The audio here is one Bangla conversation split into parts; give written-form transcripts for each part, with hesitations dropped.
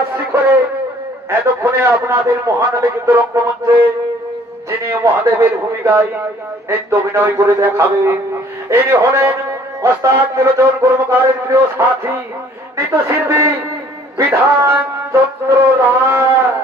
কৈলাস শিখরে এতক্ষণে আপনাদের মহানালিত রঙ্গমঞ্চে যিনি মহাদেবের ভূমিকায় নৃত্য অভিনয় করে দেখাবে এই হলেন ওস্তাদ ত্রিলোচন কর্মকারের প্রিয় সাথী নৃত্যশিল্পী বিধান চন্দ্র রায়।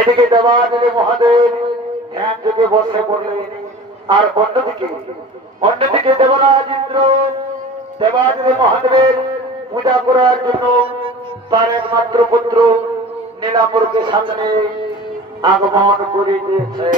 এদিকে দেবাদিদেব মহাদেব ধ্যান থেকে বসে পড়লেন, আর অন্যদিকে দেবরাজ ইন্দ্র দেবাদিদেব মহাদেবের পূজা করার জন্য তার একমাত্র পুত্র নীলাম্বরকে সামনে আগমন করে দিয়েছে।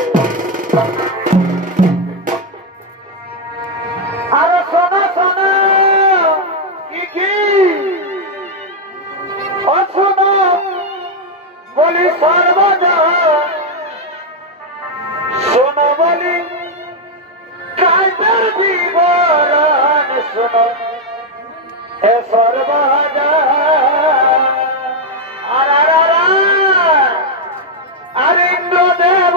তাদের বিবরণ শোনো এ সর্বজা আর ইন্দ্রদেব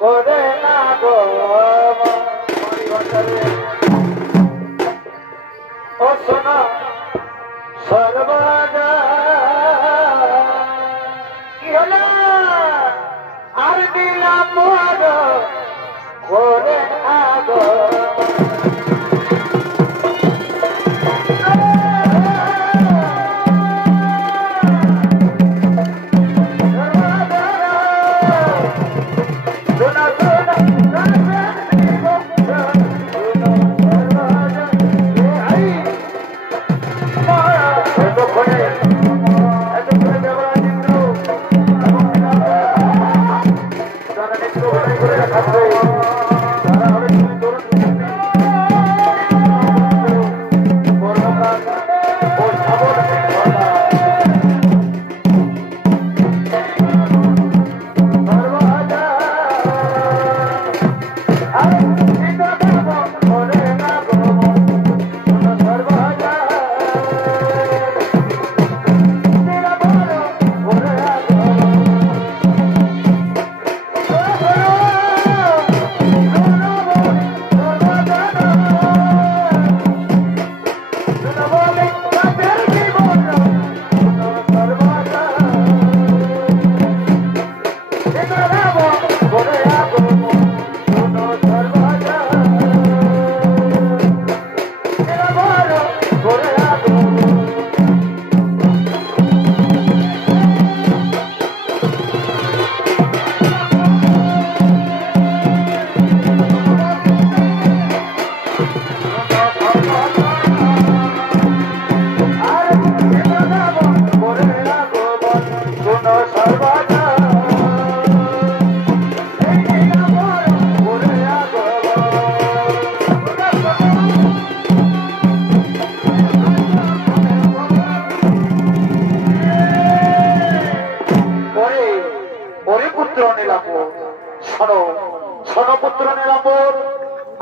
করে না গো ও শোনো সর্বজা কি হলো আর দিলাম করে না গো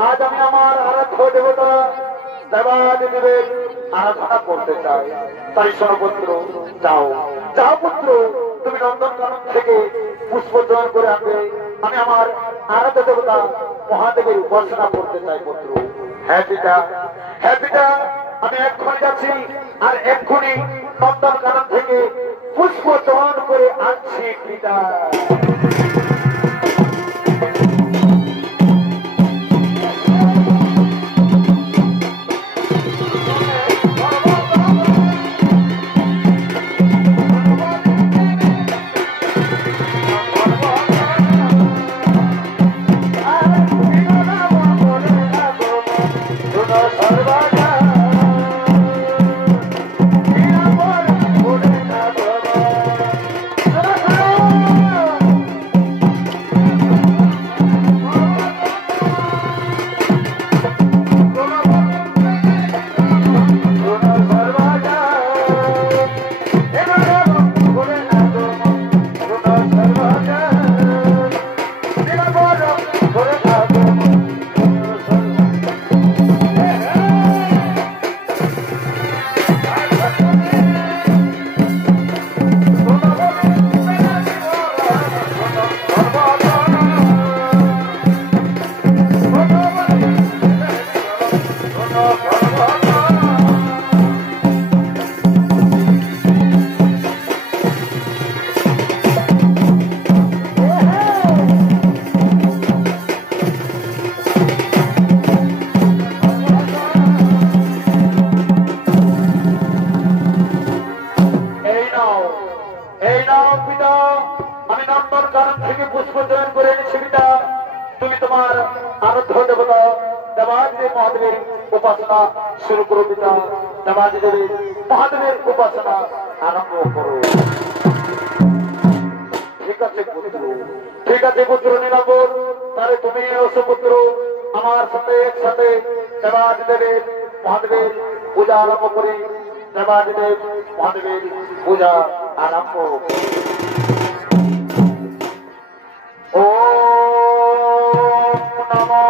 আজ আমি আমার আরাধ্য দেবতা দেবাদিদেবের আরাধনা করতে চাই। তাই সর্বত্র যাও যাও পুত্র, তুমি নন্দনকানন থেকে পুষ্প চয়ন করে আনবে। আমি আমার আরাধ্য দেবতা মহাদেবের উপাসনা করতে চাই পুত্র। হ্যাঁ পিতা, হ্যাঁ পিতা, আমি এক্ষুনি যাচ্ছি আর এক্ষুনি নন্দনকানন থেকে পুষ্প চয়ন করে আনছি পিতা। उपासना शुरू करो पिता। देवादिदेव महादेवेर उपासना आरम्भ करो। ठीक है पुत्र, ठीक है पुत्र नीलाम्बर, तारे तुम्हें ओसो पुत्र आमार साथे एक साथे देवादिदेव महादेवेर पूजा आरम्भ करी। देवादिदेव महादेवेर पूजा आरम्भ। ओम नमो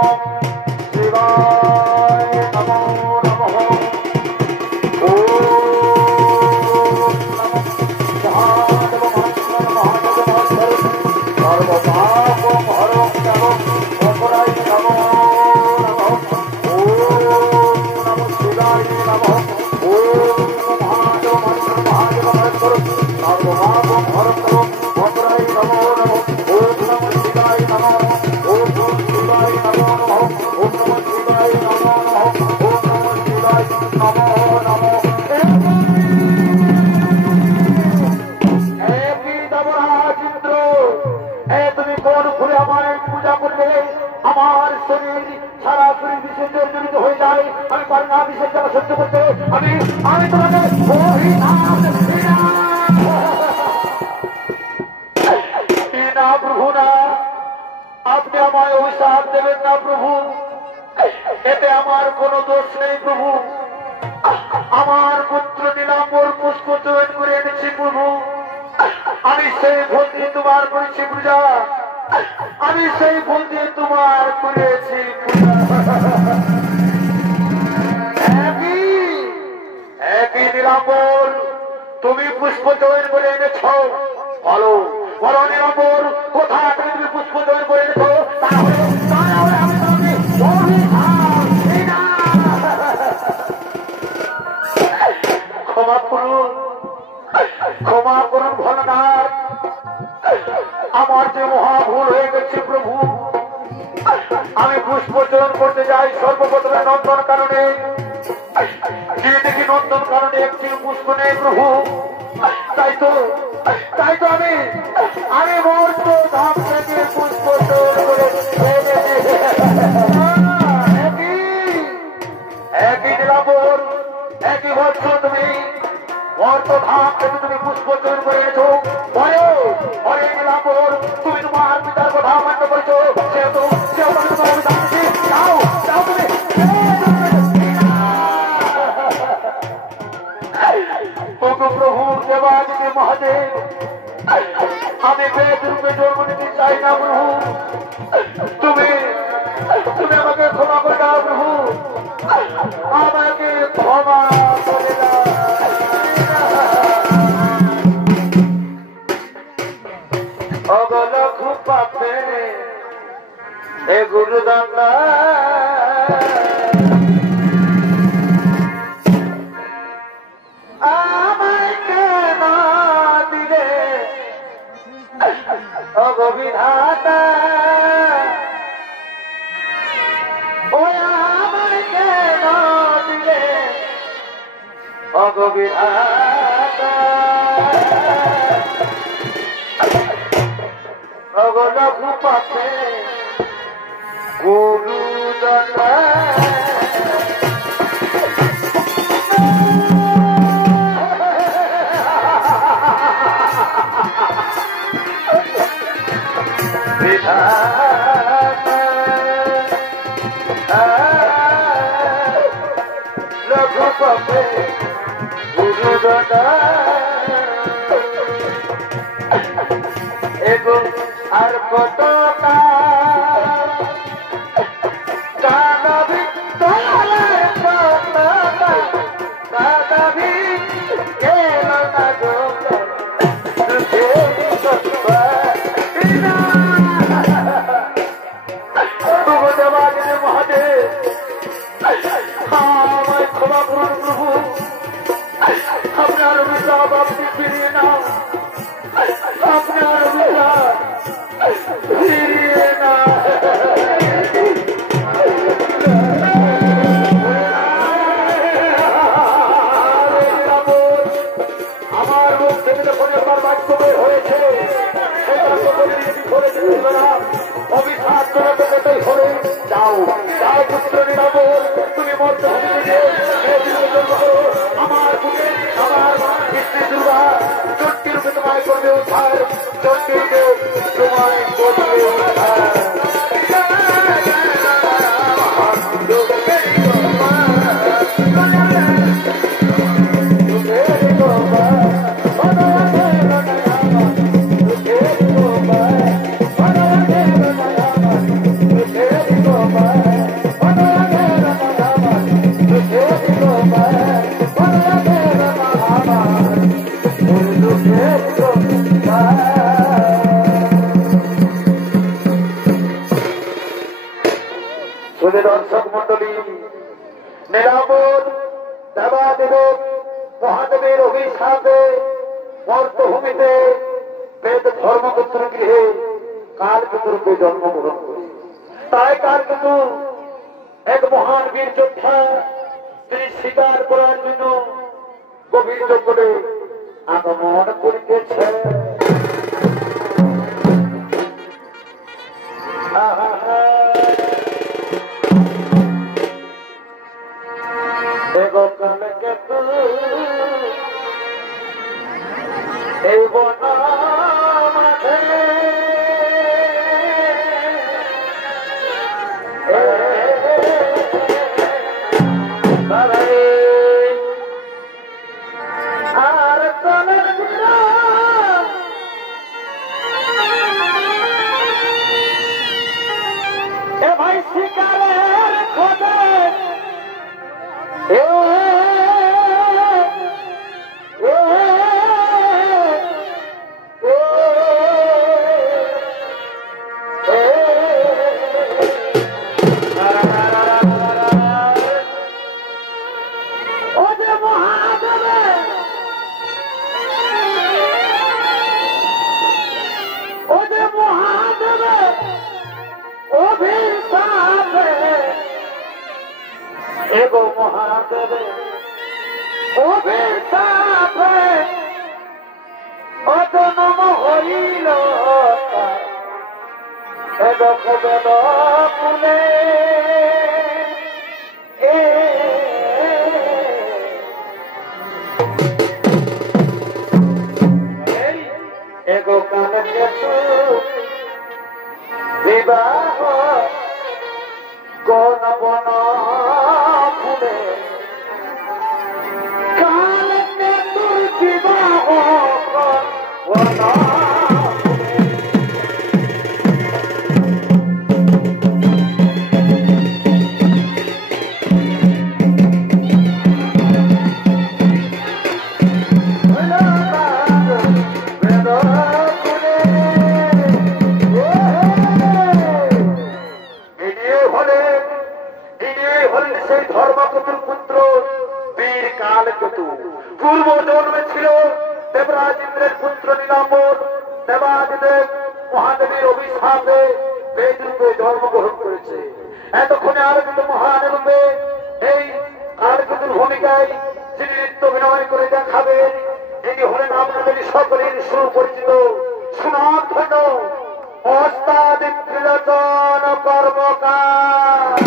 শরীর সারা শরীর বিষে জর্জরিত হয়ে যায়, আমি পারি না বিষের জ্বালা সহ্য করতে। আমি আমি তোমাকে না প্রভু না, আপনি আমায় অভিশাপ দেবেন না প্রভু, এতে আমার কোনো দোষ নেই প্রভু। আমার পুত্র নীলাম্বর পুষ্প চয়ন করে এনেছি প্রভু, আমি সেই ভুল দিয়ে তোমার করেছি পূজা, আমি সেই ভুল দিয়ে তোমার করেছি পূজা। একই নীলাম্বর তুমি পুষ্প চয়ন করে এনেছ, বলো বলো নীলাম্বর কোথা থেকে তুমি পুষ্প চয়ন করে এনেছ, তাহলে আমি তোমাকে ক্ষমা করুন, ক্ষমা করুন ভোলানাথ, আমার যে মহা ভুল হয়ে গেছে প্রভু। আমি পুষ্প চয়ন করতে যাই সর্বপ্রথমে নন্দন কারণে, গিয়ে দেখি নন্দন কারণে একটি পুষ্প নেই প্রভু। তাই তো আমি মর্ত ধাম থেকে পুষ্প চয়ন করে একই নীলাম্বর, একই বর্ষ তুমি মর্ত ধাম থেকে তুমি পুষ্প চয়ন করে এনেছো। পরে নীলাম্বর তুমি তোমার পিতার কথা মান্য করেছো, সেহেতু তোমার যাও যাও তুমি। প্রভু দেবাদিদেব মহাদেব, আমি বেদ রূপে জন্ম নিতে চাই না প্রভু, তুমি আমাকে ক্ষমা করে দাও প্রভু, আমাকে ক্ষমা করে দাও। অগলখ পাপে এ গুরুদাতা আমায় কেন দিলে অগবিধাতা, ও আমায় কেন দিলে অগবিধাতা, অগলখ পাপে গুরুদাতা। লঘু পাপে গুরুদাতা এবং আর কতটা কাদাবি কাদাবি কেন না গো মহাদেব, আমায় ক্ষমা করুন প্রভু, আপনার অভিশাপ আপনি ফিরিয়ে নাও, আপনার অভিশাপ ফিরিয়ে না। আমার মুখ থেকে যখন একবার বাক্য বের হয়েছে, অভিশাপ করাতে হলে যাও যাও পুত্র নীলাম্বর, তুমি মধ্যভূমি থেকে আমার বুকে আমার কৃষ্ণ দুর্গা চণ্ডী রূপে তোমায় করবে উদ্ধার, চণ্ডী রূপে তোমায় করবে উদ্ধার। দর্শক মন্ডলী, নীলাম্বর দেবাদেব মহাদেবের অভিশাপে মর্তভূমিতে বেদ ধর্মপুত্র গৃহে কালকেতু রূপে জন্মগ্রহণ করে। তাই কালকেতু এক মহান বীর যোদ্ধা, তিনি শিকার করার জন্য গভীর জঙ্গলে আগমন করিতেছে। এগো মহাদেবে অভিশাপে অজনম হইল এগো কবেল কুলে এগো কালকে বিবাহ কোন বন ফুলে কালকে তোর বিবাহ বন পূর্ব জন্মে ছিল দেবরাজ ইন্দ্রের পুত্র নীলাম্বর। দেবাদিদেব মহাদেবীর অভিশাপে বেদ রূপে জন্মগ্রহণ করেছে। এতক্ষণে আরো কিন্তু মহাদেবে এই কালকেতুর ভূমিকায় যিনি নৃত্য অভিনয় করে দেখাবেন ইনি হলেন আপনাদের সকলের সুপরিচিত সুনামধন্য ওস্তাদ ত্রিলোচন কর্মকার।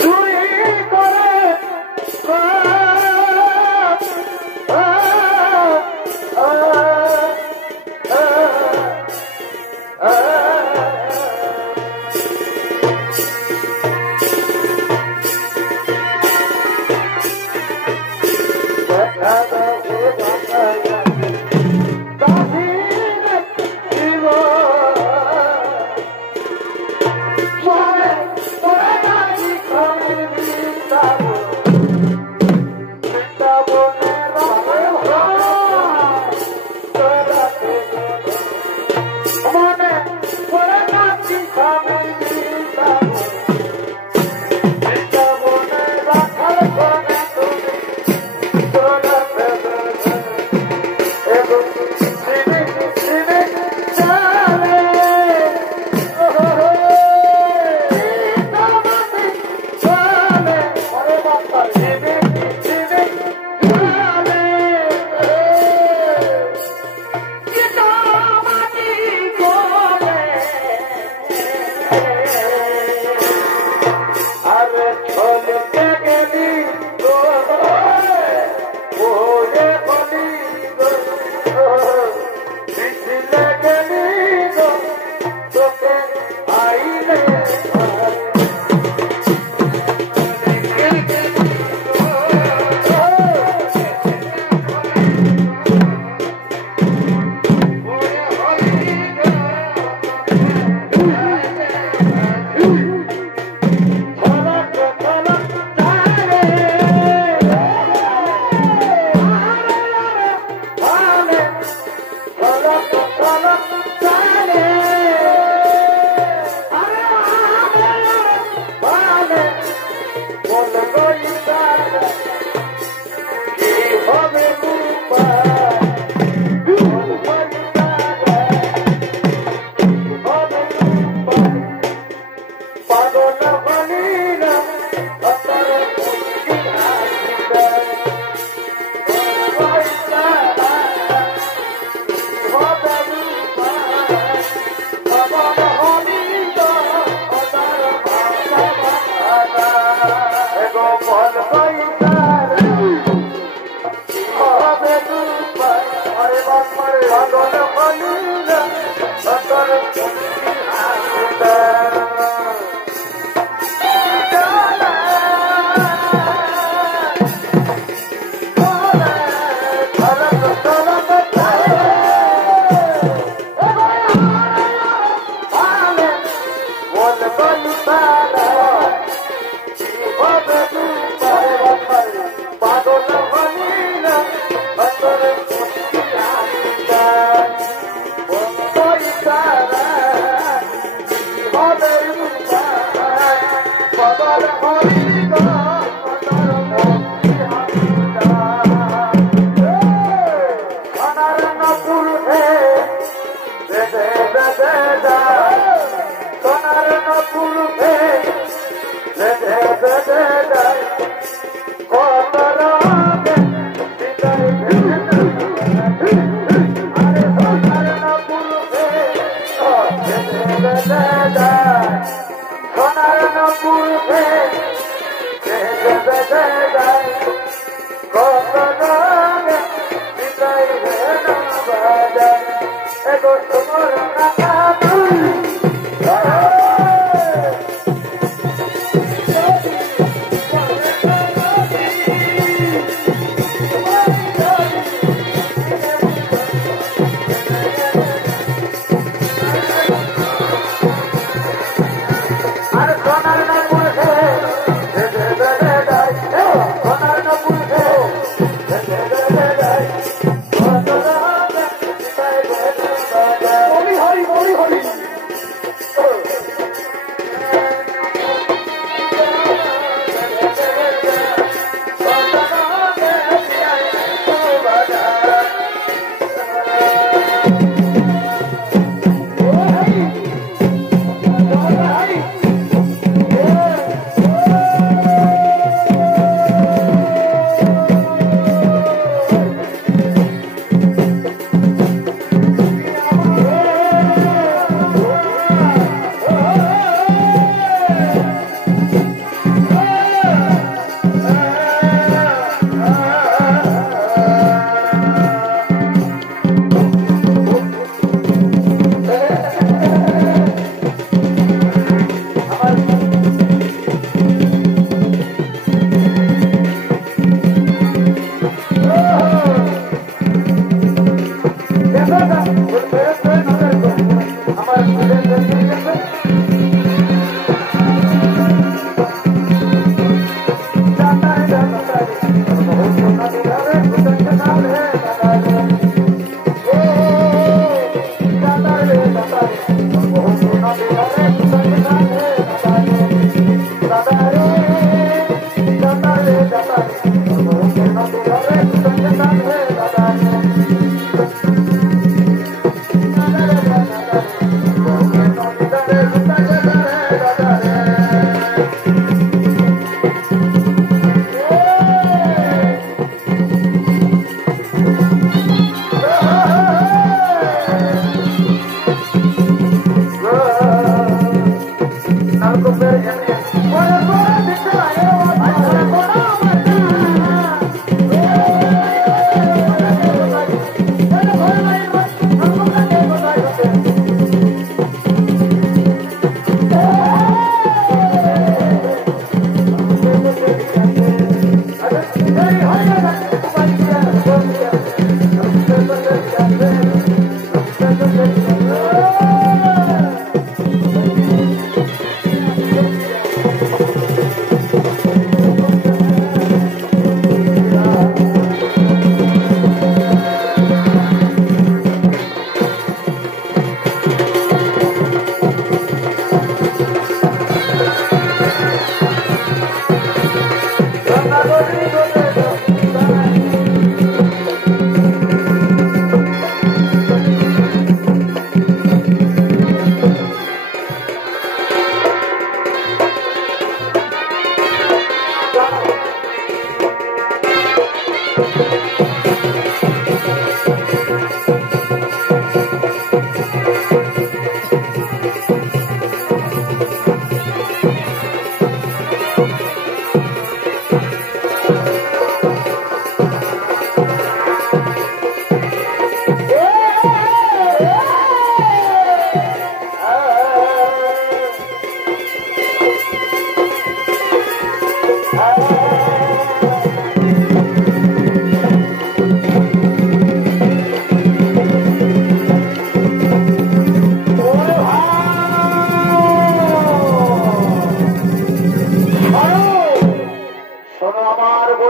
চুরি করে Holy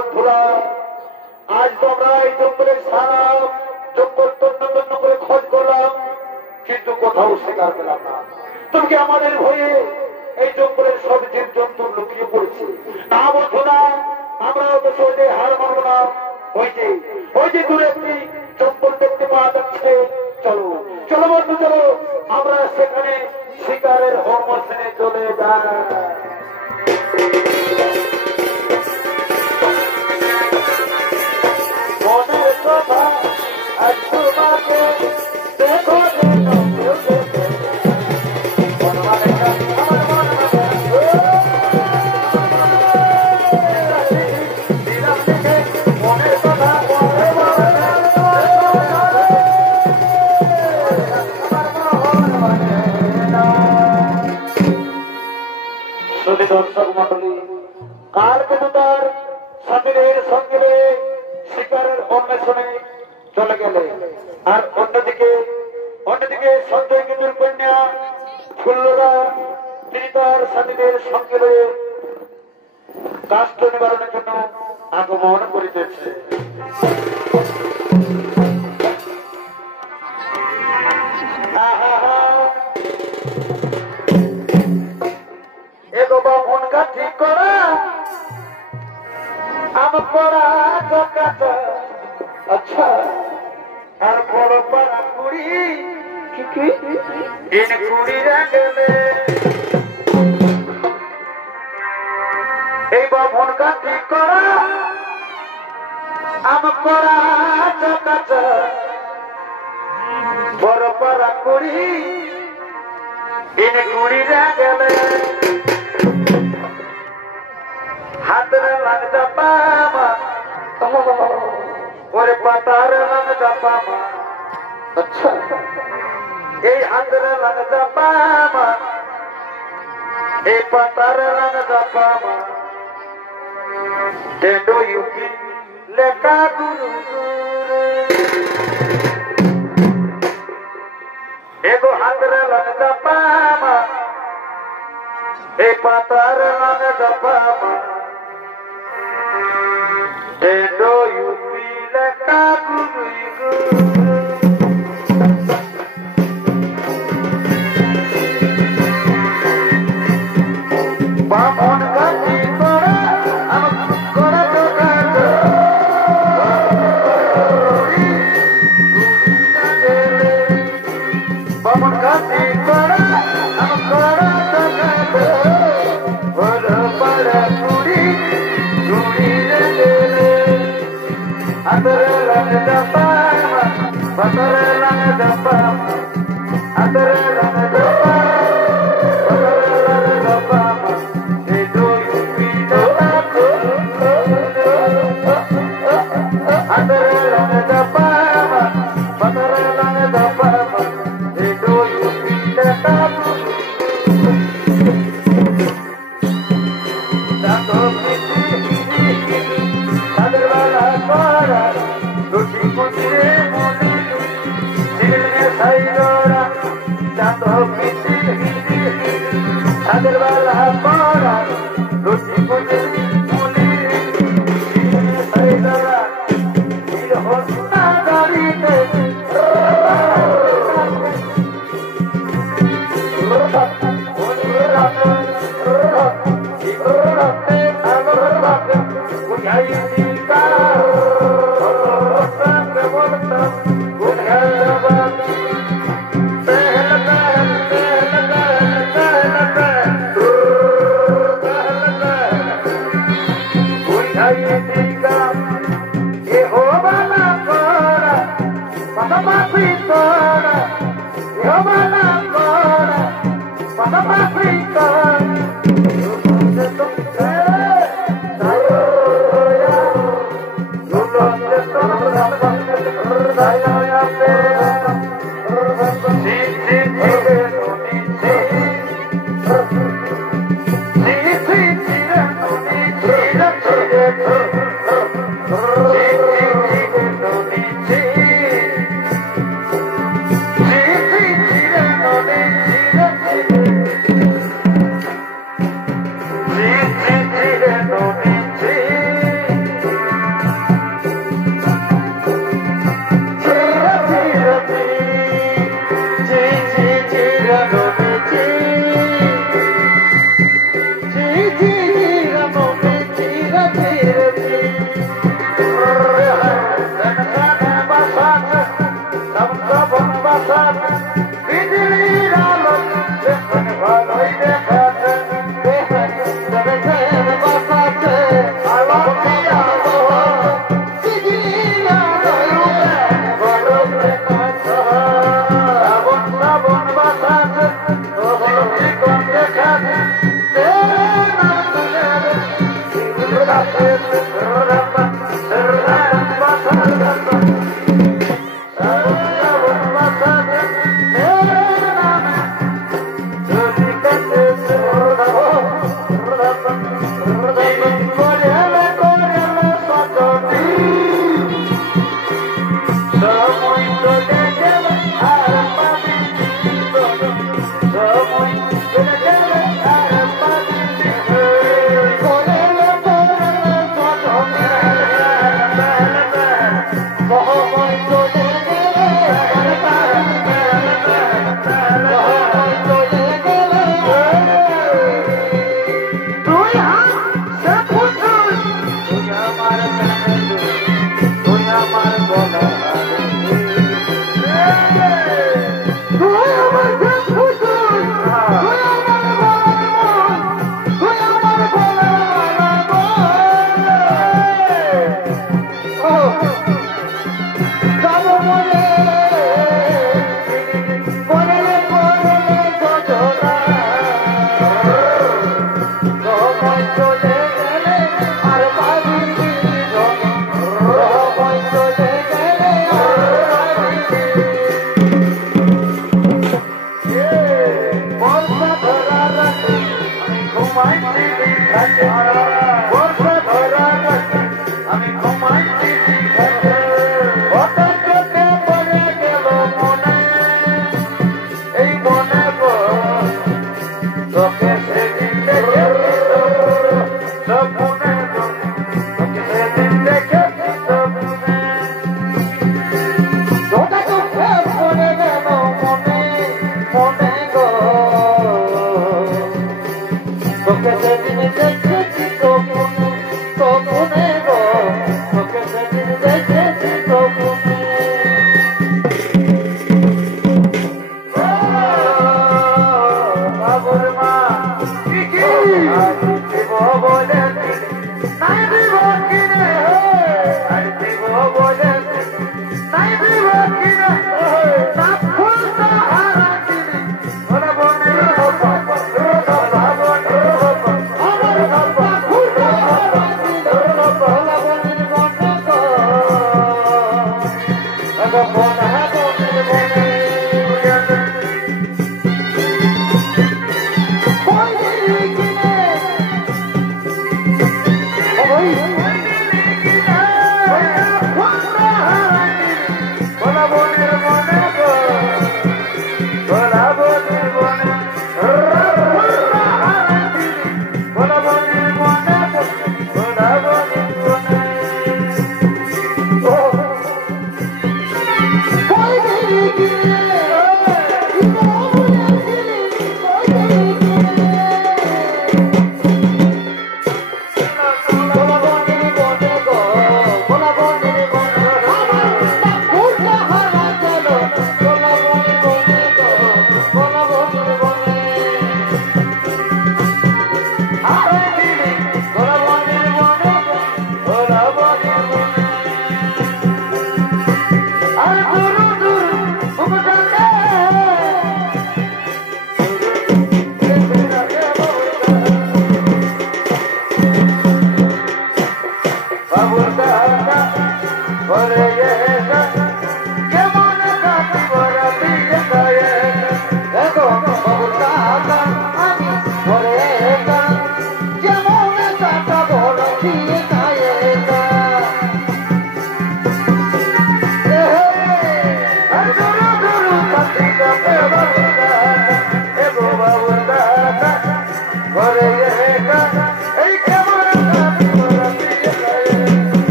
বন্ধুরা, আজ তোমরা এই জঙ্গলের সারা জঙ্গল তন্ন তন্ন করে খোঁজ করলাম, কিন্তু কোথাও শিকার পেলাম না। তুমি কি আমাদের ভয়ে এই জঙ্গলের সব জীব জন্তু লুকিয়ে পড়েছে? না বন্ধুরা, আমরা তো সহজে হার মানব না। ওই যে দূরে একটি জঙ্গল দেখতে পাওয়া যাচ্ছে, চলো চলো বন্ধু চলো, আমরা সেখানে শিকারের হরমোশনে চলে যাই। মনের কথা আজ তোমাকে দেখো দর্শক মন্ডলী, কালকে তো তার স্বামীর সঙ্গে শিকারের অন্বেষণে চলে গেলে, আর অন্যদিকে সঞ্জয় কেতুর কন্যা ফুল্লরা তিনি তার স্বামীদের সঙ্গে কাষ্ট নিবারণের জন্য আগমন করিতেছে। মন কাঠি করা আমার পড়া কাটা, আচ্ছা আর বড় পাড়া কুড়ি কুড়ি গেলে এই বামন কাঠি করা আমার পড়া কাটা বড় পাড়া কুড়ি কুড়ি গেলে হাতের লাগটা পামা ওরে পাতার লাগটা পামা, আচ্ছা এই হাতের লাগটা পামা এই পাতার লাগটা পামা টেডো ইউকি লেখা গুরু এগো হাতের লাগটা পামা এই পাতার লাগটা পামা টেডো ইউপি লেখা গুরু বামন কাঠি করা আমার করা বামন কাঠি করা আমার করা বড় পাড়া কুড়ি কুড়ি Adore langda pama, adore langda pama, adore langda pama, adore langda pama. Edo yupina taku, adore langda pama, adore langda pama. Edo yupina taku. Tato piti, adore langda. Ruti putire muli, silne saidora, chato piti, aderwala pora. Ruti putire muli, silne saidora, ilhona darite.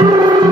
Ooh.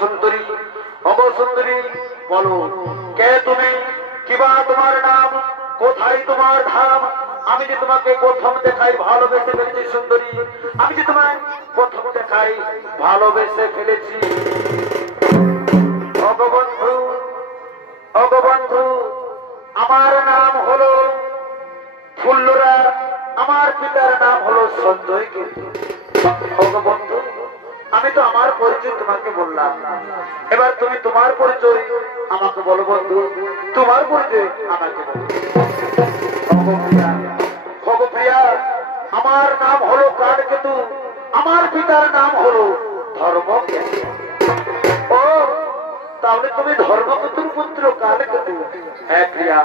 সুন্দরী, অগো সুন্দরী, বলো কে তুমি, কিবা তোমার নাম, কোথায় তোমার ধাম? আমি যে তোমাকে প্রথম দেখাই ভালোবেসে ফেলেছি সুন্দরী, আমি যে তোমায় প্রথম দেখাই ভালোবেসে ফেলেছি। অগবন্ধু, অগবন্ধু, আমার নাম হলো ফুল্লরা, আমার পিতার নাম হলো সঞ্জয় কেতু। অগবন্ধু, আমি তো আমার পরিচয় তোমাকে বললাম, এবার তুমি তোমার পরিচয় আমাকে বলো বন্ধু, তোমার পরিচয় আমাকে বলো। ভগপ্রিয়া, আমার নাম হলো কালকেতু, আমার পিতার নাম হলো ধর্মকেতু। ও, তাহলে তুমি ধর্মকেতুর পুত্র কালকেতু? হ্যাঁ প্রিয়া,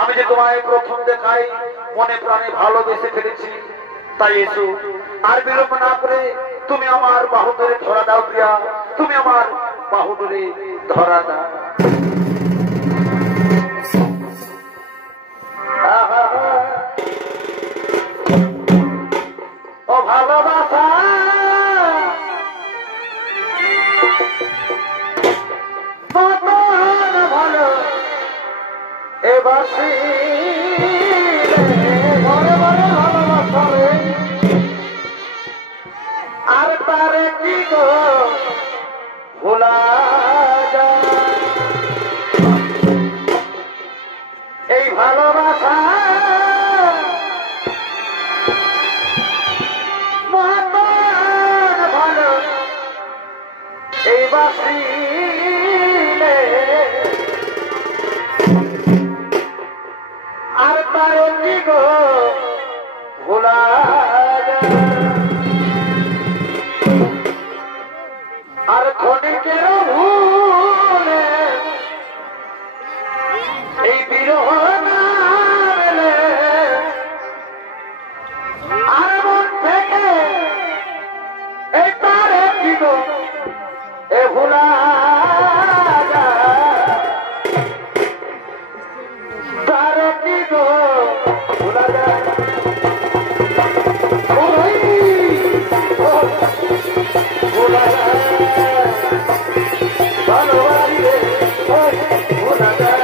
আমি যে তোমায় প্রথম দেখাই মনে প্রাণে ভালোবেসে ফেলেছি, তাই এসো আর বিলম্ব না করে তুমি আমার বাহু ধরে ধরা দাও প্রিয়া, তুমি আমার বাহু ধরে ধরা দাও। ও ভালোবাসা ভালো এবার আর তারে কি গো ভোলা যায়? এই ভালোবাসা ভালো এই বাসিলে আর তারে কি গো ভোলা যায়? আর ক্ষণিকের ভুলে এই বিরহ না মেলে, আর মন থেকে এই তারে কি গো এ ভোলা যায়? তারে কি গো ভোলা যায়? ভোলা যায় ভালোবাসি রে, ভোলা যায়।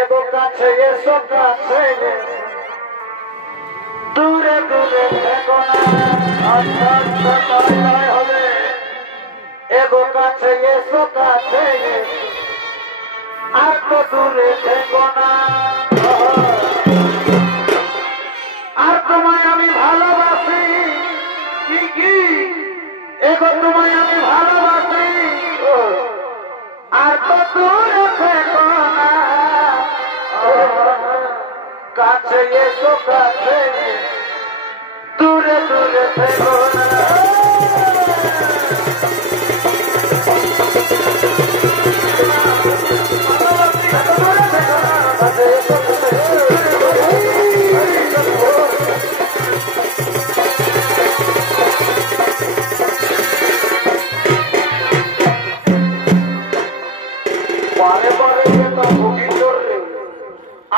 এগো কাছে এসো কাছে, দূরে দূরে থেকো না, হবে। এগো কাছে এসো কাছে, আর তো দূরে থেকো না। আর তোমায় আমি ভালোবাসি, কি এগো তোমায় আমি ভালোবাসি, আর তো দূরে থেকো না। কাছে এসো কাছে, দূরে দূরে থেকো না।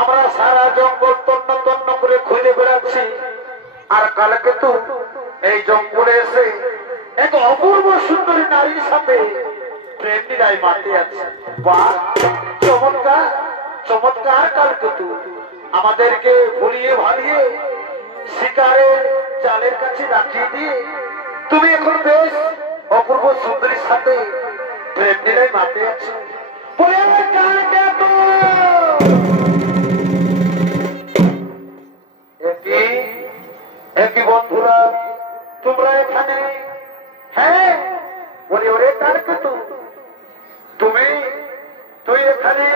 আমরা সারা জঙ্গল তন্ন তন্ন করে খুঁজে বেড়াচ্ছি, আর কালকেতু এই জঙ্গলে এসে এক অপূর্ব সুন্দরী নারীর সাথে প্রেম লীলায় মাতে আছে। বাহ, চমৎকার চমৎকার কালকেতু, আমাদেরকে ভুলিয়ে ভালিয়ে শিকারের জালের কাছে রাখিয়ে দিয়ে তুমি এখন বেশ অপূর্ব সুন্দরীর সাথে প্রেম লীলায় মাতে আছো। একই বন্ধুরা তোমরা এখানে? হ্যাঁ বলি, ওরে কালকেতু, তুই এখানে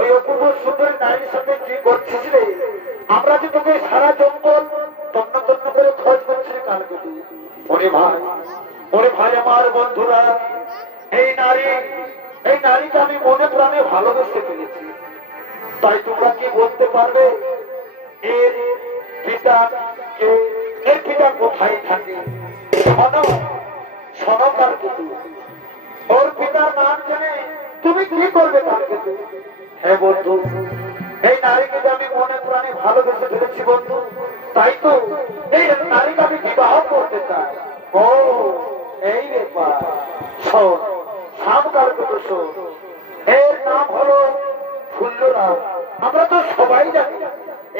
ওই অপূর্ব সুন্দরী নারীর সাথে কি করছিস রে? আমরা যে তোকে সারা জঙ্গল তন্ন তন্ন করে খোঁজ করছি কালকেতু। ওরে ভাই আমার বন্ধুরা, এই নারীকে আমি মনে প্রাণে ভালোবেসে ফেলেছি, তাই তোমরা কি বলতে পারবে এর পিতা কে? এর পিতা কোথায় থাকে? শোনো কালকেতু, ওর পিতার নাম জেনে তুমি কি করবে কালকে? হ্যাঁ বন্ধু, এই নারীকে যে আমি মনে প্রাণে ভালোবেসে ফেলেছি বন্ধু, তাই তো এই নারীকে আমি বিবাহ করতে চাই। ও এই ব্যাপার, শোন সামকালকে তো শোন, এর নাম হলো ফুল্লরা। আমরা তো সবাই জানি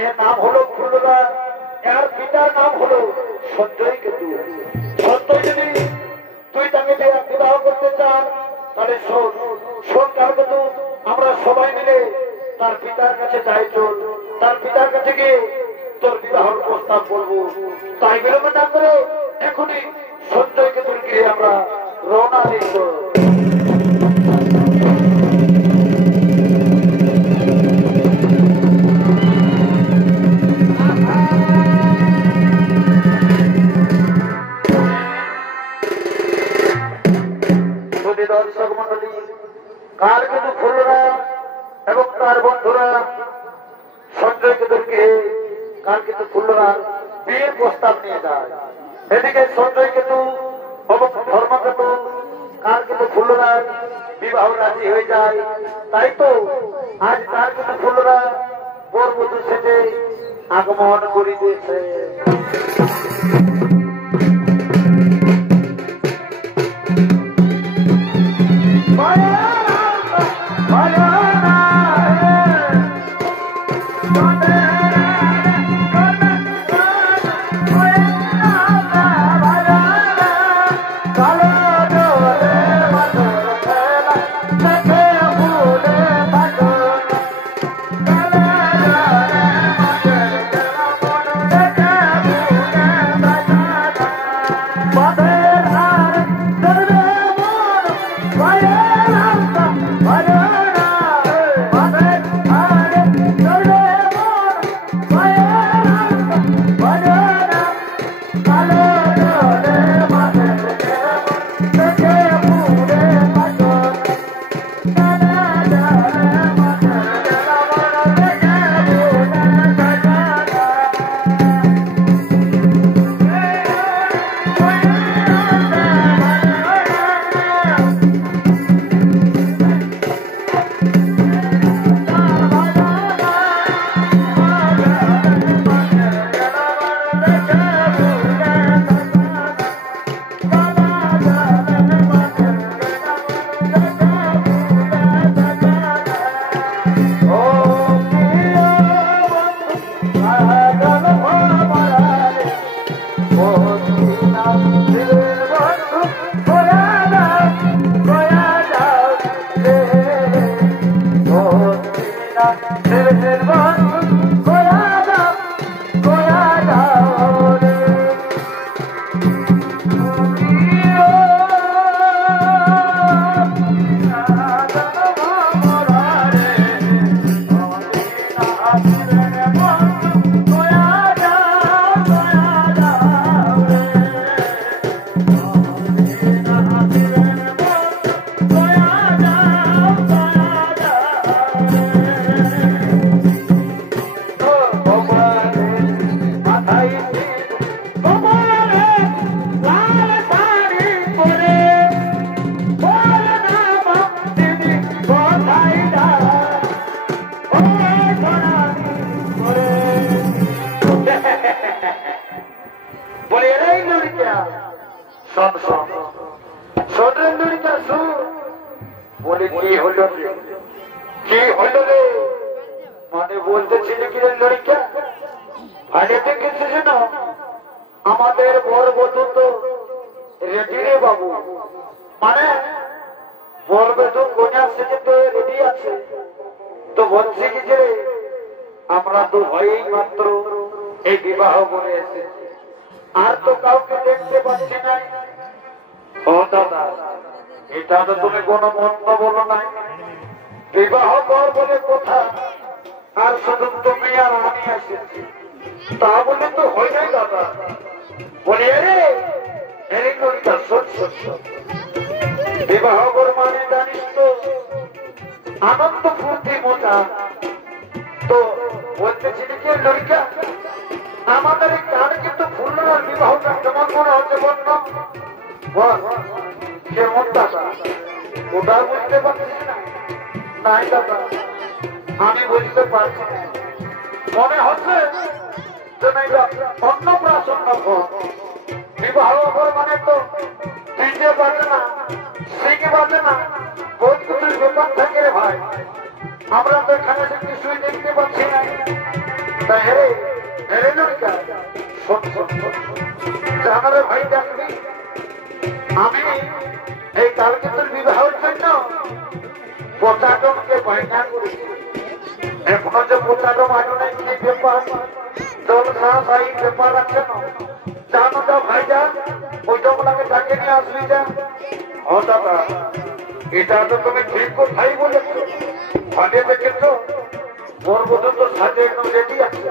এর নাম হলো ফুল্লরা। এর পিতার নাম হলো সঞ্জয় কেতু। সঞ্জয় যদি তুই তাকে বিবাহ করতে চান তাহলে শোন শোন কালকে তো আমরা সবাই মিলে তার পিতার কাছে যাই, চল তার পিতার কাছে গিয়ে তোর বিবাহের প্রস্তাব করবো। তাই বিলম্ব না করে এখনই সঞ্জয় কেতুর গিয়ে আমরা রওনা দিই। দর্শক মন্ডলী, কার কিন্তু ফুলরা এবং তার বন্ধুরা সঞ্জয় কেতুকে কার কিন্তু ফুলরা বিয়ের প্রস্তাব নিয়ে যায়। এদিকে সঞ্জয় কেতু এবং ধর্মকেতু কার কিন্তু ফুলরা বিবাহ রাজি হয়ে যায়। তাই তো আজ কার কিন্তু ফুলরা বরবধূ সেজে আগমন করিতেছে। আমাদের বরবধূ তো রেডি রে বাবু, মানে বরবধূ কন্যা সেজে তো রেডি আছে। তো বলছি কি যে আমরা তো হয়েই মাত্র এই বিবাহ করে এসেছি, আর তো কাউকে দেখতে পাচ্ছি না। ও দাদা, এটা তো তুমি কোনো মন্দ বলো নাই, বিবাহ কর বলে কথা, আর শুধু তুমি আর আমি এসেছি তা বলে তো হয় নাই দাদা। বলি বিবাহ কর মানে জানিস তো আনন্দ ফুর্তি মজা। তো বলতেছিলি যে লড়িকা আমাদের কার কিন্তু ফুলরার বিবাহটা কেমন মনে হচ্ছে বন্য কেমন দাদা, ওটা বুঝতে পারছিস না। নাই দাদা, আমি বুঝতে পারছি না। মনে হচ্ছে যে অন্নপ্রাশন ঘর, বিবাহ ঘর মানে তো ডিজে বাজে না, সিঙ্গে বাজে না, বহুত কিছুর ব্যাপার থাকে রে ভাই। আমরা তো এখানে কিছুই দেখতে পাচ্ছি না। তাই হেরে হেরে নড়িকা শোন শোন শোন, জানারে ভাই দেখবি, আমি এই কালকে তোর বিবাহের জন্য 50 জনকে বায়না করেছি। এখনো যে 50 জন আগে নাই, কি ব্যাপার জলসা সাই ব্যাপার আছে না, জানো তো ভাই যা ওই জমলাকে ডাকে নিয়ে আসবি যা। ও দাদা, এটা তো তুমি ঠিক কোথায় বলেছো। ভালো দেখেছো, ওর বোধন তো সাজে একদম রেডি আছে,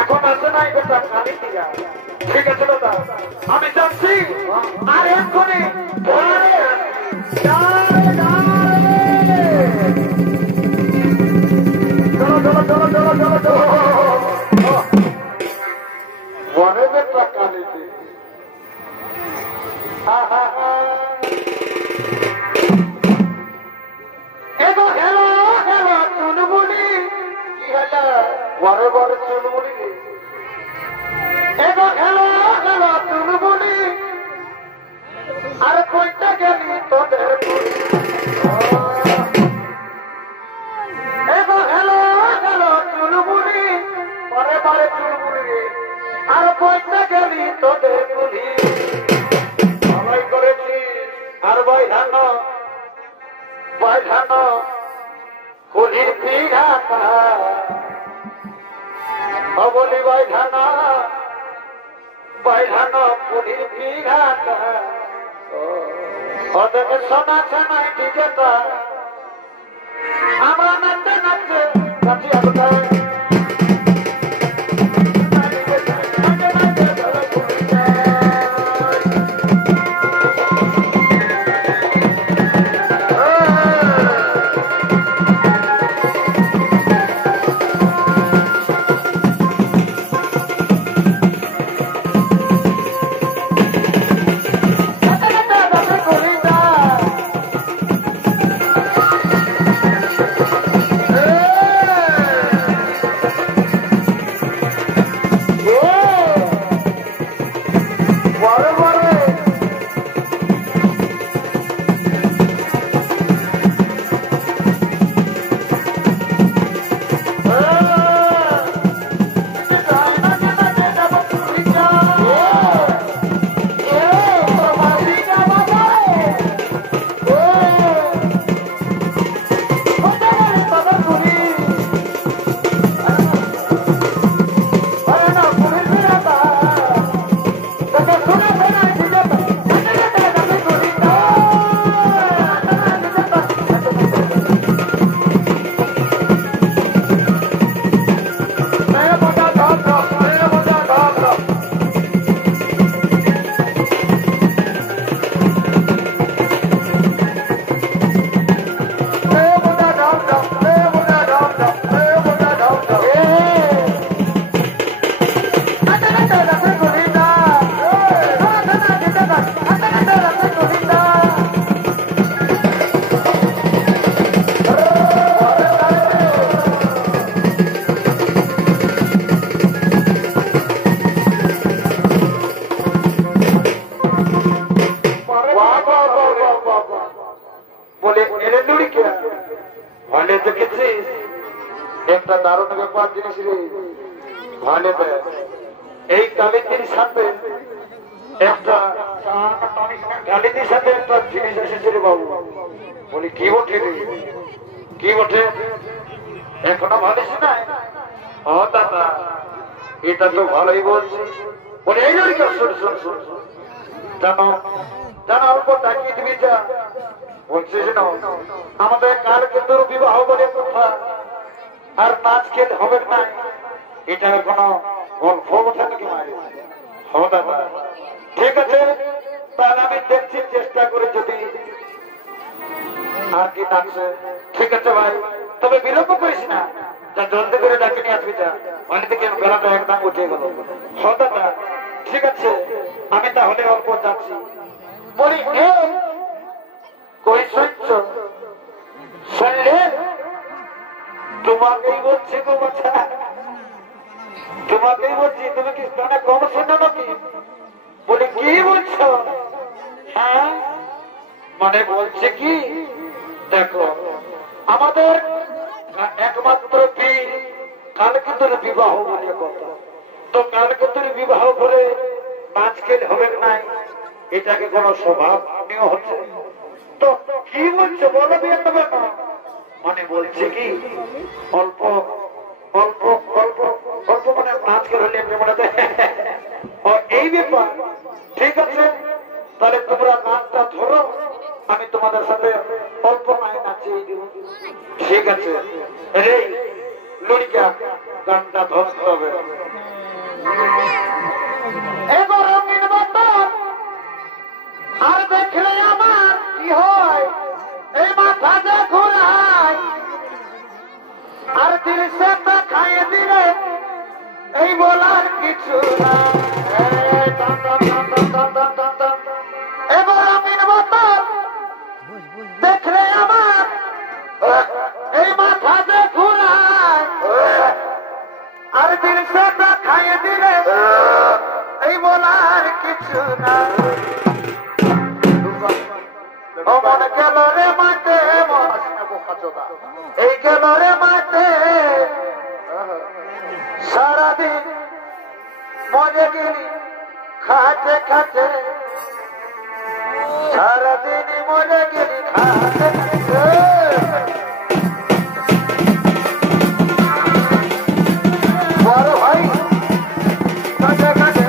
এখন আসে নাই বেটা কালি দিয়া। ঠিক আছে দাদা, আমি যাচ্ছি। আর এক্ষুনি চলো চলো চলো চলো চলো চলো বনে বেটা কালি দিয়ে। বড় বড় চুলমুড়ি এগো খেলো খেলো চুলমুড়ি, আর কইটা গেলি তোদের এগো খেলো খেলো চুলমুড়ি, পরে পরে চুলমুড়ি, আর কইটা গেলি তোদের পুলি। সবাই করেছি আর ভাই ধান কুলির পিঘাটা বলি বাইধানা পুলির পিঘাটা ওদের সোনা সোনাই ডিজেটা আমরা নাচতে নাচতে কাছি আসতে একটা দারুণ ব্যাপার জিনিস রে ভালো। এই কালিন্দির সাথে একটা কালিন্দির সাথে একটা জিনিস এসেছে রে বাবু। বলি কি বটে রে, কি বটে, এখনো ভালিস না? ও দাদা, এটা তো ভালোই বলছি। বলে এই জন্য শোন শোন শোন, জানো জানো অল্প তাকিয়ে দিবি যা বলছে। আমাদের কালকে তোর বিবাহ বলে কথা, আর নাচ খেতে হবে না, এটা কোনো গল্প ওঠে নাকি মারে। হ্যাঁ দাদা, ঠিক আছে, তাহলে আমি দেখছি চেষ্টা করে যদি আর কি নাচছে। ঠিক আছে ভাই, তবে বিলম্ব করিস না, যা জলদি করে ডাকে নিয়ে আসবি যা, মানে থেকে গলাটা একদম উঠে গেল। হ্যাঁ দাদা, ঠিক আছে, আমি তাহলে অল্প যাচ্ছি। বলি কই সহ্য শুনলে তোমাকেই বলছি গো বাছা, তোমাকেই বলছি। তুমি কি কানে কম শোনো নাকি? বলে কি বলছো? হ্যাঁ মানে বলছে কি, দেখো আমাদের একমাত্র বীর কালকে তোর বিবাহ বলে কথা, তো কালকে তোর বিবাহ করে নাচ খেল হবে নাই, এটাকে কোন স্বভাব নিয়ে হচ্ছে? তো কি বলছে বলো বিয়ে দেবে না? মানে বলছে কি অল্প অল্প অল্প অল্প মানে নাচ খেল হলে মনে এই ব্যাপার। ঠিক আছে, তাহলে তোমরা নাচটা ধরো, আমি তোমাদের সাথে অল্প নাই নাচিয়ে দিব। ঠিক আছে রে লড়িকা, গানটা ধরতে হবে। আর দেখলে আমার কি হয়, এই মাথা যে ঘুরায়, আর দিল সে তো খাইয়ে দিলে, এই বলার কিছু না। এবার আমি দেখলে আমার এই মাথা যে ঘুরায়, আর দিল সে তো খাইয়ে দিলে, এই বলার কিছু না। মন গেল রে মাঠে, এই গেল রে মাঠে, সারাদিন মরে গেলি খাটে খাটে, সারাদিন মরে গেলি খাটে খাটে। বড় ভাই খাটে খাটে,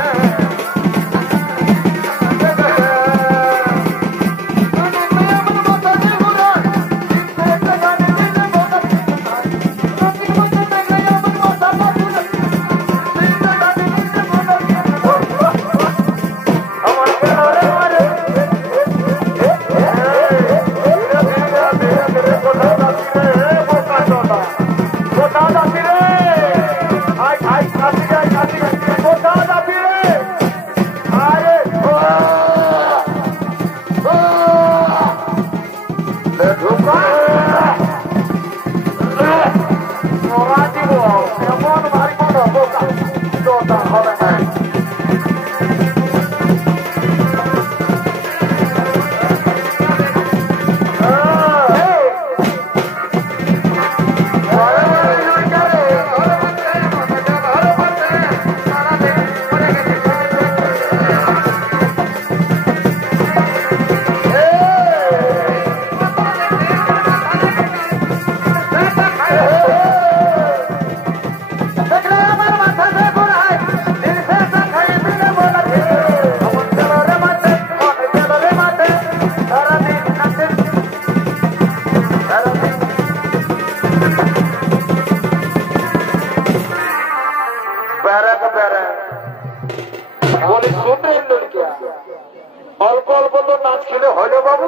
অল্প অল্প তো নাচ খেলে হইল বাবু,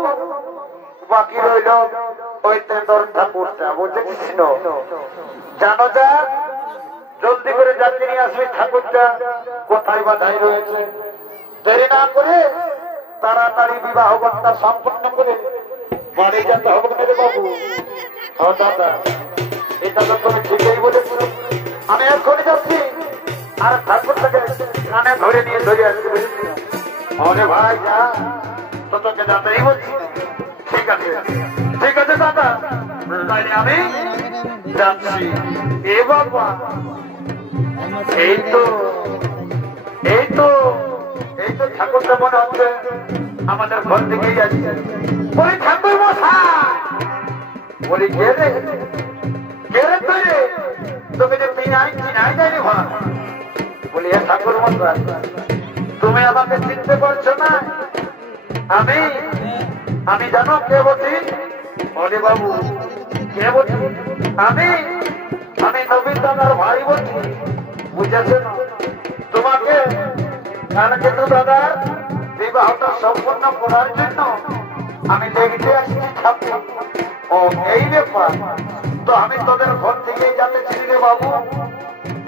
বাকি রইল ওই তেন্দর ঠাকুরটা, বুঝেছিল? জানো যা, জলদি করে যাত্রী নিয়ে আসবি, ঠাকুরটা কোথায় বাধাই রয়েছে। দেরি না করে তাড়াতাড়ি বিবাহ বার্তা সম্পন্ন করে বাড়ি যেতে হবে না রে বাবু। হ্যাঁ দাদা, এটা তো তুমি ঠিকই বলেছ, আমি এক্ষুনি যাচ্ছি, আর ঠাকুরটাকে কানে ধরে নিয়ে ধরে আসবে। অরে ভাই যা, তো তোকে যাতেই বলছি। ঠিক আছে ঠিক আছে দাদা, তাইলে আমি যাচ্ছি। এ বাবা, এই তো এই তো এই তো ঠাকুরটা মনে হচ্ছে আমাদের ঘর থেকেই যাচ্ছে। বলি ঠাকুর মশাই, বলি কে রে তুই রে, তোকে যে চিনাই যায়নি ঘর। বলি এ ঠাকুর মশাই, তুমি আমাকে চিনতে পারছো না? আমি জানো কে বলছি? বলে বাবু কে বলছি? আমি নবীন দাদার ভাই বলছি, বুঝেছ না? তোমাকে কালকে তো দাদার বিবাহটা সম্পন্ন করার জন্য আমি দেখতে আসছি ঠাকুর। ও এই ব্যাপার, তো আমি তোদের ঘর থেকে যাতে ছিল বাবু,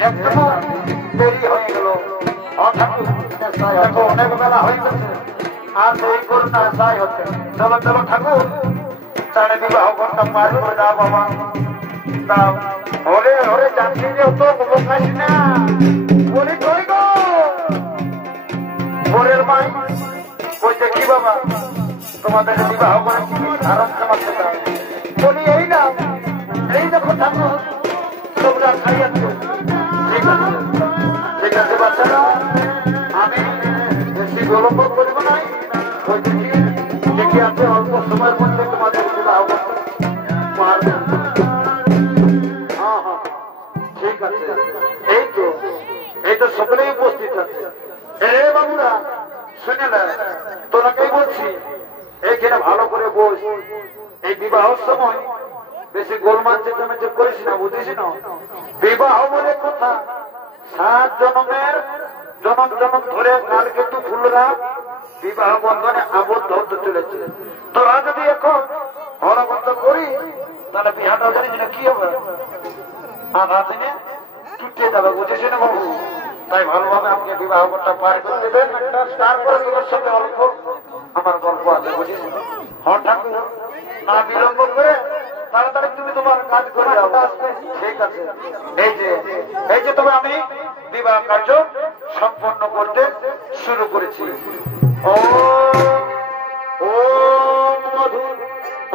একটু দেরি হয়ে গেল। অনেক বেলা হয়ে গেছে, আর দেরি করুন না, তাই হচ্ছে। চলো চলো ঠাকুর, তাহলে বিবাহ করতে পারবো না বাবা। দাও ওরে ওরে যাচ্ছি যে তো বোকাস না বলি কই গো বোরের মাই কইতে কি বাবা তোমাদের বিবাহ করে কি আরাম চামাতে দাও বলি এই দেখো ঠাকুর তোমরা খাইয়াছো। ঠিক আছে বাচ্চারা আমি বেশি বিলম্ব করব নাই কইতে কি দেখি আছে অল্প সময়ের মধ্যে তোমাদের বিবাহ করতে পারবে। হ্যাঁ ঠিক আছে এই তো সকলেই উপস্থিত আছে। বাবুরা শুনে না তোরাকেই বলছি এইখানে ভালো করে বস। এই বিবাহের সময় বেশি গোলমাল চেঁচামেচি করিস না বুঝিস না। বিবাহ বলে কথা 7 জন্মের জনম ধরে কালকে তু ফুলরা বিবাহ বন্ধনে আবদ্ধ হতে চলেছে। তোরা যদি এখন হরবন্ধ করি তাহলে বিহাটা জানিস না কি হবে আধা দিনে টুটে যাবে বুঝেছি না বাবু। তাই ভালোভাবে আমাকে বিবাহ করতে পার করে দেবেন তারপরে তোমার সাথে অল্প আমার গল্প আছে বুঝিস হঠাৎ না বিলম্ব করে তাড়াতাড়ি তুমি তোমার কাজ করে যাও। ঠিক আছে এই যে তবে আমি বিবাহ কার্য সম্পন্ন করতে শুরু করেছি। ওম মধু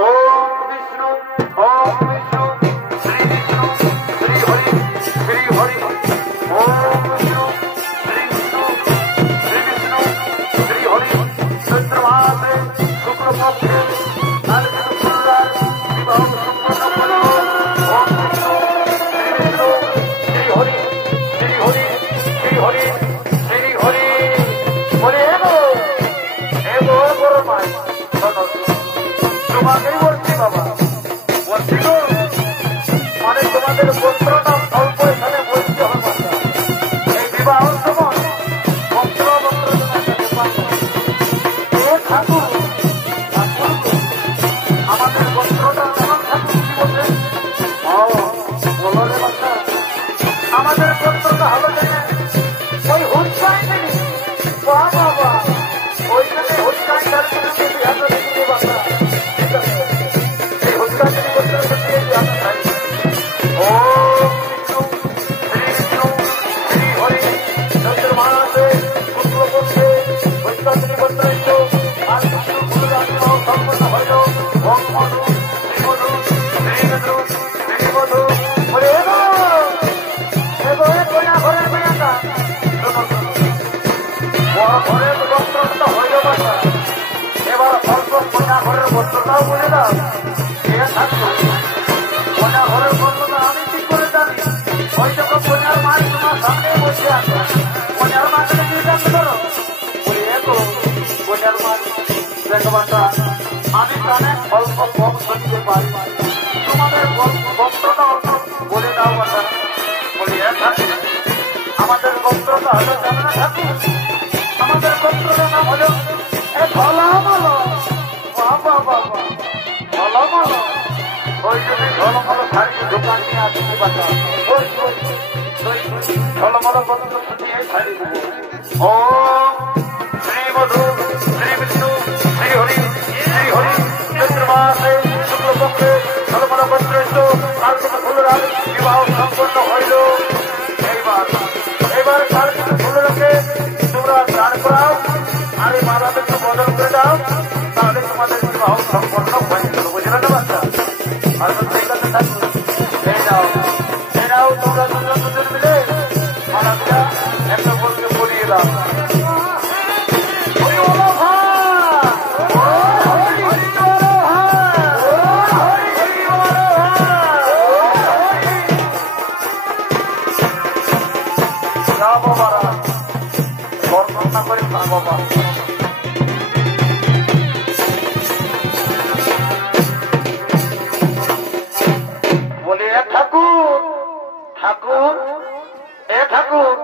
ওম বিষ্ণু শ্রী বিষ্ণু শ্রী হরি শ্রী হরি ওম বিষ্ণু শ্রী বিষ্ণু শ্রী বিষ্ণু শ্রী হরি চন্দ্রমাসে শুক্লপক্ষে বিবাহ সম্পন্ন করল। ওম বিষ্ণু শ্রী বিষ্ণু শ্রী হরি শ্রী হরি শ্রী হরি শ্রী হরি বলে এগো বড় মাই তোমাকেই বলছি বাবা বলছি গো মানে তোমাদের পত্রটা অল্প এখানে বলতে হবে। এই বিবাহ সময় পত্র ঠাকুর আমাদের পত্রটা কেমন ঠাকুর কি বলছে বলো রে বাচ্চা আমাদের পত্রটা হবে ওই হুৎসাই নেই বাবা ওইখানে হুৎসাই বাচ্চা এই হুৎসাই ঘরের বস্ত্রটা হইল বাচ্চা এবার অল্প কন্যা ঘরের বস্ত্রটাও বলে দাও। থাকতো কন্যা ঘরের বস্ত্রটা আমি ঠিক করে জানি ওই যখন কন্যার মা তোমার সামনে বসে আছে কন্যার মাকে নিয়ে জানতে পারো বলি এত কন্যার মা দেখবাটা আমি জানে অল্প কম শুনতে পারি তোমাদের বস্ত্রটা অল্প বলে দাও বাটা বলি আমাদের বস্ত্রটা হলো জানে না ঠাকুর আমাদের বস্ত্রের নাম হলো ঝলমল বাবা বাবা ঝলমল। ওই যদি ঝলমল শাড়ি দোকান নিয়ে আসছি বাচ্চা ঝলমল বস্ত্র শুনিয়ে শাড়ি দেবো। ওম শ্রী মধু শ্রী বিষ্ণু শ্রী হরি শ্রী হরি চন্দ্রমাসে শুক্লপক্ষে ঝলমল বস্ত্র কালকে ফুলরাজ বিবাহ সম্পন্ন হইল। এইবার কালকে ফুলরাকে তোমরা দান করাও আর এই মালাদেরকে বদল করে দাও তাহলে তোমাদের বিবাহ সম্পন্ন হয়ে গেল বুঝলে না বাচ্চা। আর ঠিক আছে থাকুন এই নাও তোমরা দুজন মিলে মালাটা একটা বলতে পড়িয়ে দাও। বলে ঠাকুর ঠাকুর ঠাকুর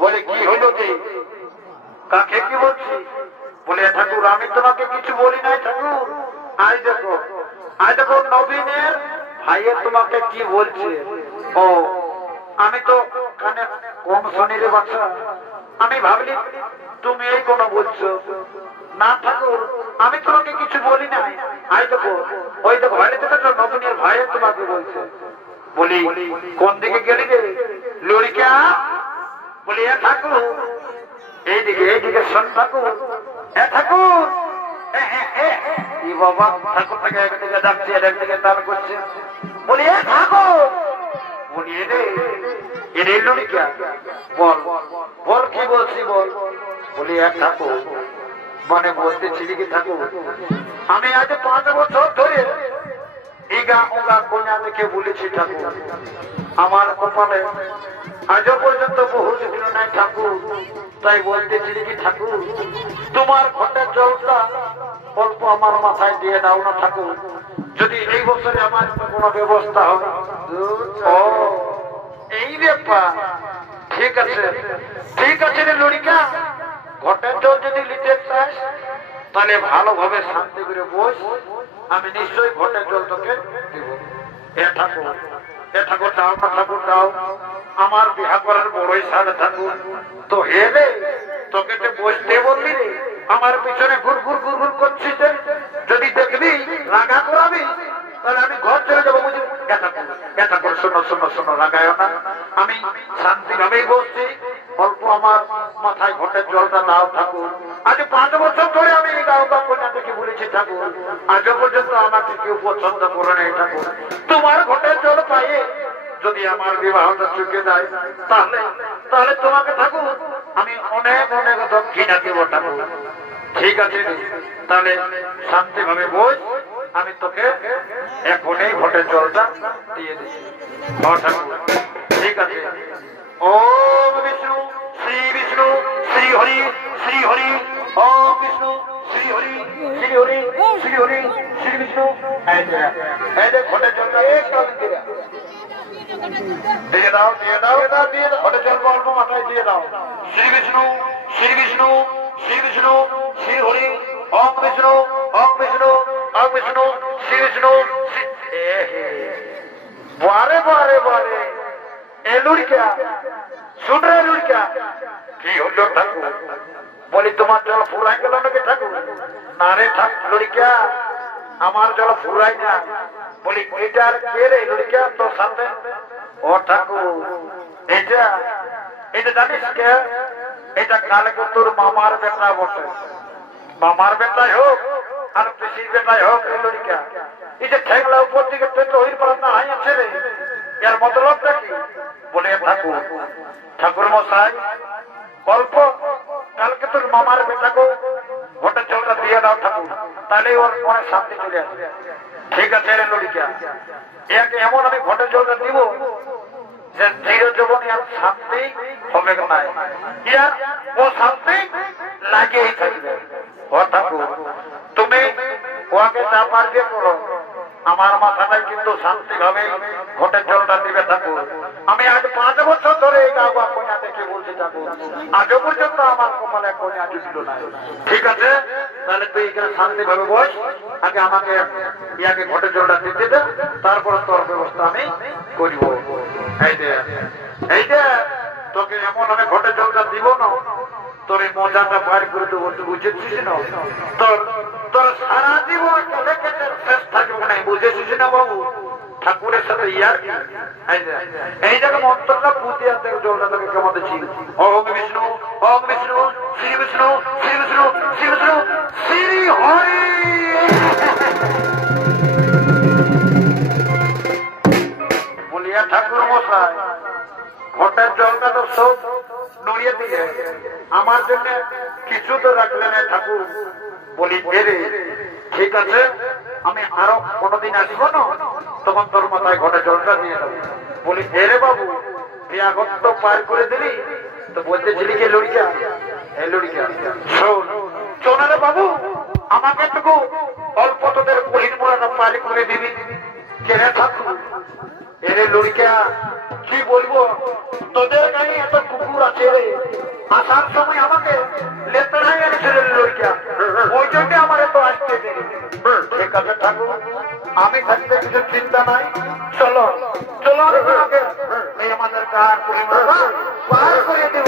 বলে কি হইল যে কাকে কি বলছি বলে ঠাকুর আমি তোমাকে কিছু বলি নাই ঠাকুর। আজ দেখো নবীনের ভাইয়ের তোমাকে কি বলছে। ও আমি তো কানে কম শুনি রে বাচ্চা আমি ভাবলি তুমি এই কোনো বলছো না ঠাকুর, আমি তোমাকে কিছু বলি নাই। আই দেখো, ওই দেখো বাড়িতে তো নতুনের ভাইয়ের তোমাকে বলছে। বলি কোন দিকে গেলি রে লড়িকা? বলি এ ঠাকুর, এইদিকে শোন ঠাকুর, এ ঠাকুর। বাবা ঠাকুরটাকে একদিকে ডাকছে আর একদিকে দান করছে। বলি এ ঠাকুর, বলি এরে লড়িকা, বল বল কি বলছি বল। বলি এক ঠাকুর, মানে বলতেছিলি কি ঠাকুর, আমি আজ 5 বছর ধরে ইগা ওগা কন্যা দেখে বলেছি ঠাকুর, আমার কপালে আজও পর্যন্ত বহু ছিল নাই ঠাকুর। তাই বলতেছিলি কি ঠাকুর, তোমার ঘটের জলটা অল্প আমার মাথায় দিয়ে দাও না ঠাকুর, যদি এই বছরে আমার কোনো ব্যবস্থা হয়। ও এই ব্যাপার, ঠিক আছে ঠিক আছে রে লড়িকা, ঘটের জল যদি নিতে চাস তাহলে ভালোভাবে শান্তি করে বস, আমি নিশ্চয়ই ঘটের জল তোকে দিব। এ ঠাকুর দাও না ঠাকুর দাও, আমার বিহা করার বড়ই সাথে ঠাকুর। তো হে রে, তোকে তো বসতে বললি রে, আমার পিছনে ঘুর ঘুর ঘুর ঘুর করছিস, যদি দেখবি রাগা করাবি তাহলে আমি ঘর চলে যাবো বুঝলি। এটা করে শোনো শোনো শোনো, রাগায় না, আমি শান্তি ভাবেই বসছি, অল্প আমার মাথায় ঘটের জলটা দাও ঠাকুর। আজ 5 বছর ধরে আমি এই গাও বা কন্যা থেকে বলেছি ঠাকুর, আজও পর্যন্ত আমাকে কেউ পছন্দ করে নেই ঠাকুর। তোমার ঘটের জল পাইয়ে যদি আমার বিবাহটা চুকে যায় তাহলে তোমাকে ঠাকুর আমি অনেক অনেক দক্ষিণা দেব ঠাকুর। ঠিক আছে, তাহলে শান্তি ভাবে বস, আমি তোকে এখনই ঘটের জলটা দিয়ে দিচ্ছি। ঠিক আছে। ওম বিষ্ণু শ্রী বিষ্ণু শ্রী হরি শ্রী হরি, ওম বিষ্ণু শ্রী হরি শ্রী হরি শ্রী হরি শ্রী বিষ্ণু। ঘটের জলটা দিয়ে দাও দিয়ে দাও দিয়ে দাও, ঘটের জল অল্প মাথায় দিয়ে দাও। শ্রী বিষ্ণু শ্রী বিষ্ণু শ্রী বিষ্ণু শ্রী হরি, ওম বিষ্ণু ওম বিষ্ণু ওম বিষ্ণু শ্রী বিষ্ণু। বারে বারে বারে এ লুড়িকা, শুন রে লুড়িকা, কি হলো ঠাকুর? বলি তোমার জল ফুরাই গেল নাকি ঠাকুর? না রে ঠাকুর লুড়িকা, আমার জল ফুরাই না। বলি এটার কে রে লুড়িকা তোর সাথে? ও ঠাকুর, এটা জানিস কে? এটা কালকে তোর মামার বেটা বটে। মামার বেটাই হোক আর পিসির বেটাই হোক, এই লড়িকা এই যে ঠেংলা উপর দিকে ওই পাল্টা হাই আছে রে, এর মতলবটা কি? বলে ঠাকুর, ঠাকুর মশাই অল্প কালকে তোর মামার বেটাকে ঘটের জলটা দিয়ে দাও ঠাকুর, তাহলে ওর মনে শান্তি চলে আসবে। ঠিক আছে রে লড়িকা, একে এমন আমি ঘটের জলটা দিব যে ধীর জীবনে আর শান্তি হবে না, ও শান্তি লাগিয়েই থাকবে। ও ঠাকুর, তুমি ওকে যা পারবে করো, আমার মাথাটাই কিন্তু শান্তি ভাবে ঘটের জলটা দিবে ঠাকুর। আমি আজ 5 বছর ধরে এই গাও বা কন্যা দেখে বলছি ঠাকুর, আজও পর্যন্ত আমার কপালে কন্যা জুটল না। ঠিক আছে, তাহলে তুই এখানে শান্তি ভাবে বস, আগে আমাকে ইয়াকে ঘটের জলটা দিতে দে, তারপর তোর ব্যবস্থা আমি করিব। এই যে তোকে এমন আমি ঘটের জলটা দিব না, তোর এই মজাটা বার করে দেবো, তুই বুঝেছিস না? তোর সারা জীবন কেটে কেটে শেষ থাকবে না, বুঝেছিস না বাবু? ঠাকুরের সাথে ইয়ার এই জায়গা মন্ত্রটা পুঁতে আসতে জলটা তোকে কেমন দিচ্ছি। ওম বিষ্ণু ওম বিষ্ণু শ্রী বিষ্ণু শ্রী বিষ্ণু শ্রী বিষ্ণু শ্রী হরি। বলিয়া ঠাকুর মশাই, ঘটের জলটা তো সব নড়িয়ে দিয়ে আমার জন্য কিছু তো রাখলেন ঠাকুর। বলি বেরে, ঠিক আছে, আমি আরো কোনদিন আসবো না, তখন তোর মাথায় ঘটের জলটা দিয়ে দেবো। বলি বেরে বাবু, বিয়াগত তো পার করে দিলি, তো বলতেছিলি কি লড়িকা? এই লড়িকা শোন, শোনারে বাবু, আমাকে টুকু অল্প তোদের বহির মোড়াটা পার করে দিবি। কেনে ঠাকুর? এরে লড়িকা, কি বলবো, তোদের গায়ে এত কুকুর আছে রে, আসার সময় আমাকে লেতড়াই এনেছিল লড়িকা, ওই জন্য আমার এত আসতে দেরি। ঠিক আছে ঠাকুর, আমি থাকতে কিছু চিন্তা নাই, চলো চলো আমাকে এই আমাদের কার পরিমাণটা পার করে দেব।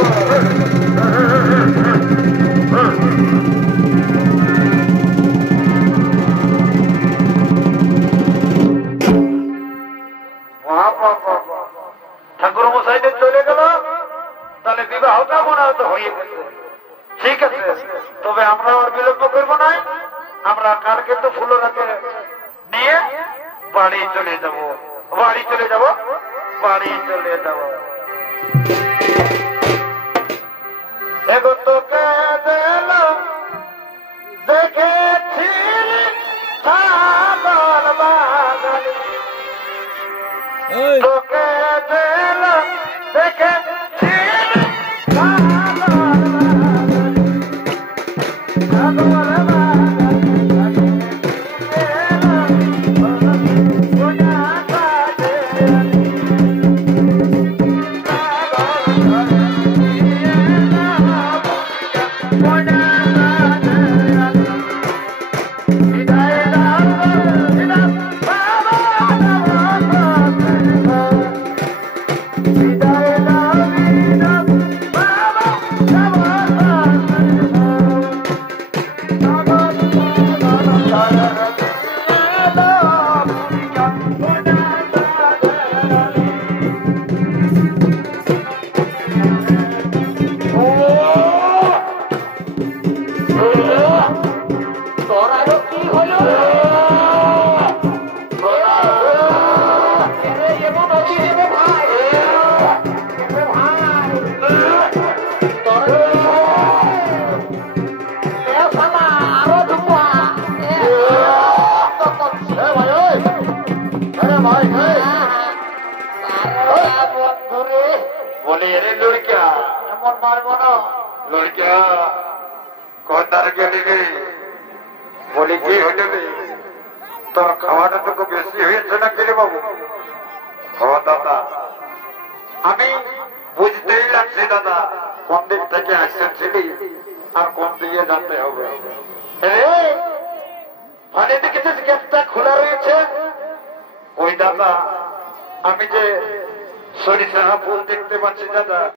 ঠাকুর মশাইতে চলে গেল, তাহলে বিবাহটা মনে হয়তো হয়ে গেছে। ঠিক আছে, তবে আমরা আর বিলম্ব করবো না, আমরা কালকে তো ফুলরাকে নিয়ে বাড়ি চলে যাব, বাড়ি চলে যাব, বাড়ি চলে যাব। এগো তোকে দিল দেখেছি সাগর বাগানে, তোকে দিল দেখেছি সাগর তোর খাওয়াটা তো খুব বেশি হয়েছে না কেলে বাবু? দাদা আমি বুঝতেই লাগছি দাদা কোন দিক থেকে আসছেন আর কোন দিকে যেতে হবে। মানে দেখেছিস গেটটা খোলা রয়েছে? ওই দাদা আমি যে সরিষা ফুল দেখতে পাচ্ছি দাদা।